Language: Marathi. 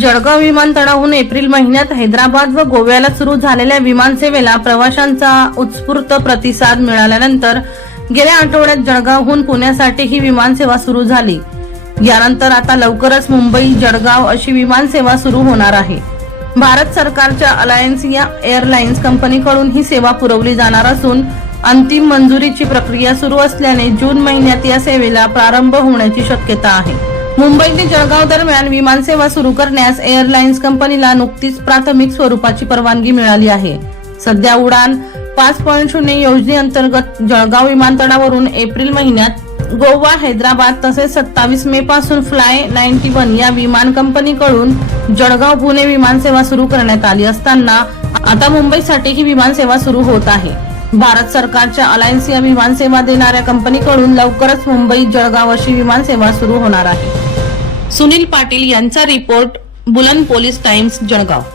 जळगाव विमानतळाहून एप्रिल महिन्यात हैदराबाद व गोव्याला सुरू झालेल्या विमानसेवेला प्रवाशांचा उत्स्फूर्त प्रतिसाद मिळाल्यानंतर गेल्या आठवड्यात जळगावहून पुण्यासाठी ही विमानसेवा सुरू झाली यानंतर आता लवकरच मुंबई जळगाव अशी विमानसेवा सुरू होणार आहे भारत सरकारच्या अलायन्स या एअरलाइन्स कंपनीकडून ही सेवा पुरवली जाणार असून अंतिम मंजुरीची प्रक्रिया सुरू असल्याने जून महिन्यात या सेवेला प्रारंभ होण्याची शक्यता आहे मुंबई ते जळगाव दरम्यान विमानसेवा सुरू करण्यास एअरलाइन्स कंपनीला नुकतीच प्राथमिक स्वरूपाची परवानगी मिळाली आहे सध्या उडान पाच पॉईंट शून्य योजनेअंतर्गत जळगाव विमानतळावरून एप्रिल महिन्यात गोवा हैदराबाद तसेच सत्तावीस मे पासून फ्लाय नाईन्टी वन या विमान कंपनीकडून जळगाव पुणे विमानसेवा सुरू करण्यात आली असताना आता मुंबईसाठी ही विमानसेवा सुरू होत आहे भारत सरकारच्या अलायन्स या विमानसेवा देणाऱ्या कंपनीकडून लवकरच मुंबई जळगाव अशी विमानसेवा सुरू होणार आहे सुनील पाटील यांचा रिपोर्ट बुलंद पोलीस टाइम्स जळगाव